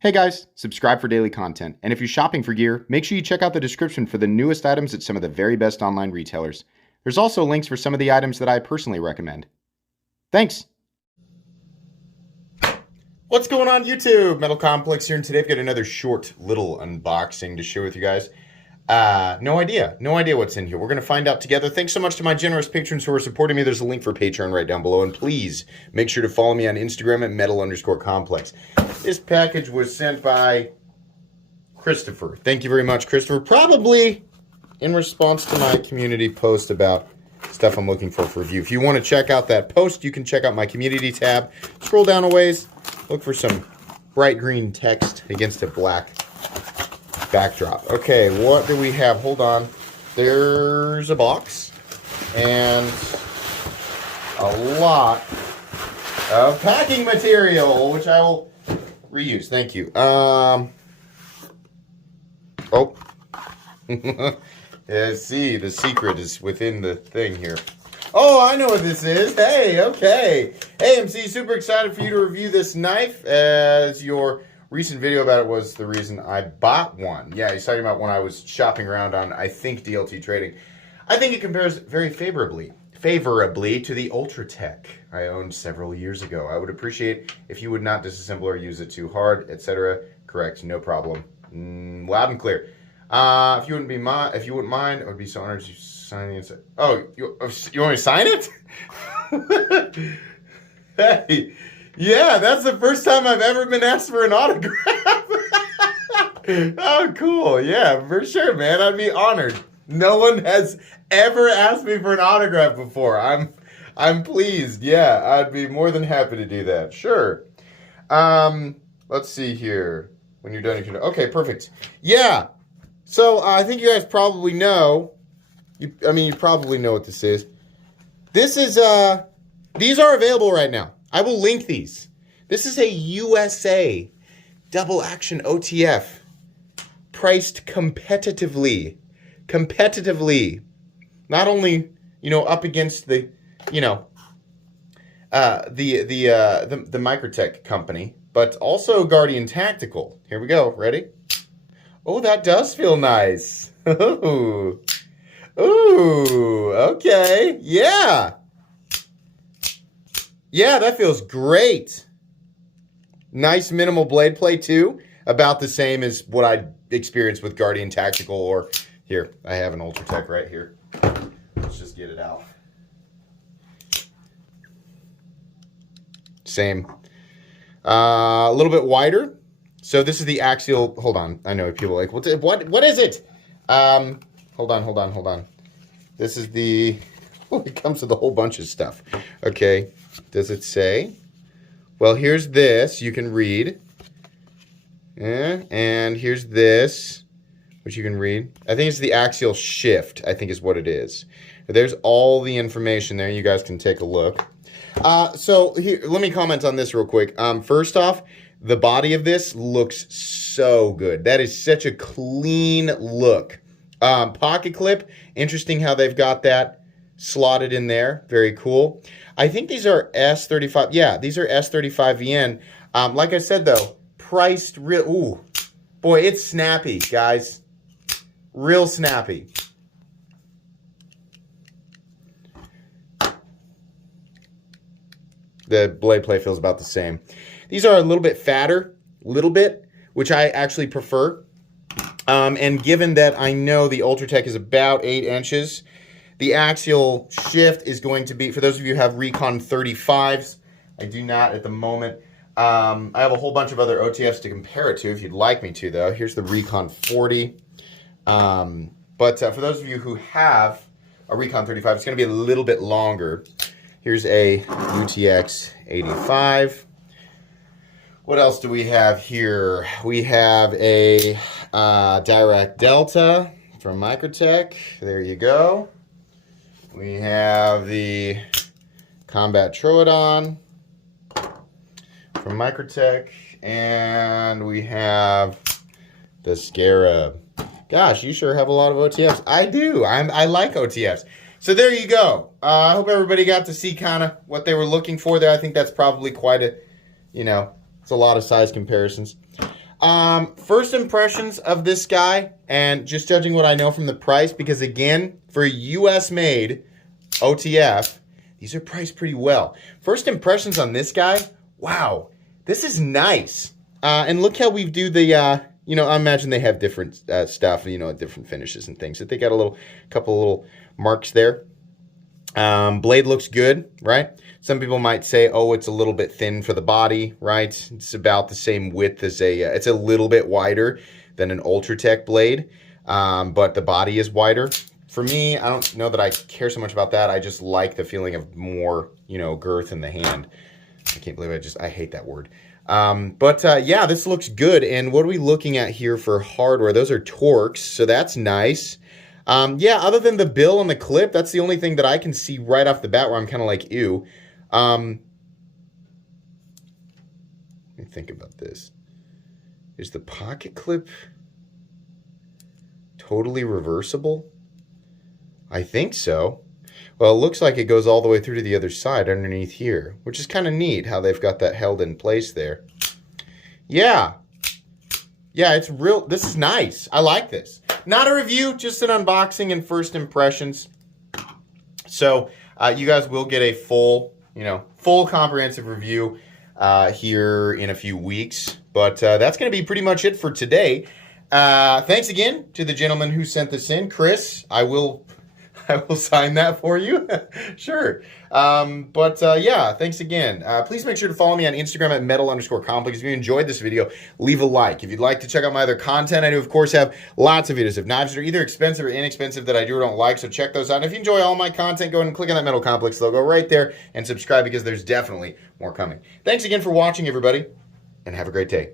Hey guys, subscribe for daily content. And if you're shopping for gear, make sure you check out the description for the newest items at some of the very best online retailers. There's also links for some of the items that I personally recommend. Thanks! What's going on YouTube? Metal Complex here, and today I've got another short little unboxing to share with you guys. No idea what's in here. We're going to find out together. Thanks so much to my generous patrons who are supporting me. There's a link for Patreon right down below, and please make sure to follow me on Instagram at metal_complex. This package was sent by Christopher. Thank you very much, Christopher. Probably in response to my community post about stuff I'm looking for review. If you want to check out that post, you can check out my community tab. Scroll down a ways, look for some bright green text against a black backdrop. Okay, what do we have? Hold on. There's a box and a lot of packing material, which I will reuse. Thank you. Let's see. The secret is within the thing here. Oh, I know what this is. Hey, okay. Hey, MC, super excited for you to review this knife, as your recent video about it was the reason I bought one. Yeah, he's talking about when I was shopping around on, I think, DLT Trading. I think it compares very favorably to the Ultratech I owned several years ago. I would appreciate if you would not disassemble or use it too hard, etc. Correct, no problem. Loud and clear. If you wouldn't mind, I would be so honored to sign the inside. Oh, you want me to sign it? Hey, yeah, that's the first time I've ever been asked for an autograph. Oh, cool. Yeah, for sure, man. I'd be honored. No one has ever asked me for an autograph before. I'm pleased. Yeah, I'd be more than happy to do that. Sure. Let's see here. When you're done, you can. Okay, perfect. Yeah. So I think you guys probably know. You probably know what this is. This is these are available right now. I will link these. This is a USA double action OTF, priced competitively. Not only, up against the, the Microtech company, but also Guardian Tactical. Here we go. Ready? Oh, that does feel nice. Ooh. Ooh, okay. Yeah. Yeah, that feels great. Nice minimal blade play too. About the same as what I experienced with Guardian Tactical, or here, I have an Ultratech right here. Let's just get it out. Same. A little bit wider. So this is the Axial. Hold on. I know people are like, what is it? Hold on. This is the, it comes with a whole bunch of stuff. Okay. Does it say? Well, here's this. You can read. And here's this, which you can read. I think it's the Axial Shift, I think is what it is. There's all the information there. You guys can take a look. So here, let me comment on this real quick. First off, the body of this looks so good. That is such a clean look. Pocket clip, interesting how they've got that slotted in there. Very cool. I think these are S35. Yeah, these are S35VN. Like I said, though, priced real. Ooh, boy, it's snappy, guys. Real snappy. The blade play feels about the same. These are a little bit fatter, which I actually prefer. And given that I know the Ultratech is about 8 inches, the Axial Shift is going to be, for those of you who have Recon 35s, I do not at the moment. I have a whole bunch of other OTFs to compare it to if you'd like me to, though. Here's the Recon 40. But for those of you who have a Recon 35, it's going to be a little bit longer. Here's a UTX 85. What else do we have here? We have a Direct Delta from Microtech. There you go. We have the Combat Troodon from Microtech. And we have the Scarab. Gosh, you sure have a lot of OTFs. I do. I like OTFs. So there you go. I hope everybody got to see kind of what they were looking for there. I think that's probably quite a, it's a lot of size comparisons. First impressions of this guy, and just judging what I know from the price, because again, for a US made OTF, these are priced pretty well. First impressions on this guy, wow, this is nice. And look how we do the, you know, I imagine they have different stuff, you know, different finishes and things. So they got a couple little marks there. Blade looks good, right? Some people might say, oh, it's a little bit thin for the body, right? It's about the same width as it's a little bit wider than an Ultratech blade, but the body is wider. For me, I don't know that I care so much about that. I just like the feeling of more, you know, girth in the hand. I can't believe I hate that word. Yeah, this looks good. And what are we looking at here for hardware? Those are Torx, so that's nice. Yeah, other than the bill and the clip, that's the only thing that I can see right off the bat where I'm kind of like, ew. Let me think about this. Is the pocket clip totally reversible? I think so. Well, it looks like it goes all the way through to the other side underneath here, which is kind of neat how they've got that held in place there. Yeah. Yeah, it's real. This is nice. I like this. Not a review, just an unboxing and first impressions. So you guys will get a full comprehensive review here in a few weeks. But that's going to be pretty much it for today. Thanks again to the gentleman who sent this in, Chris. I will sign that for you. Sure. Yeah, thanks again. Please make sure to follow me on Instagram at metal_complex. If you enjoyed this video, leave a like. If you'd like to check out my other content, I do, of course, have lots of videos of knives that are either expensive or inexpensive that I do or don't like, so check those out. And if you enjoy all my content, go ahead and click on that Metal Complex logo right there and subscribe, because there's definitely more coming. Thanks again for watching, everybody, and have a great day.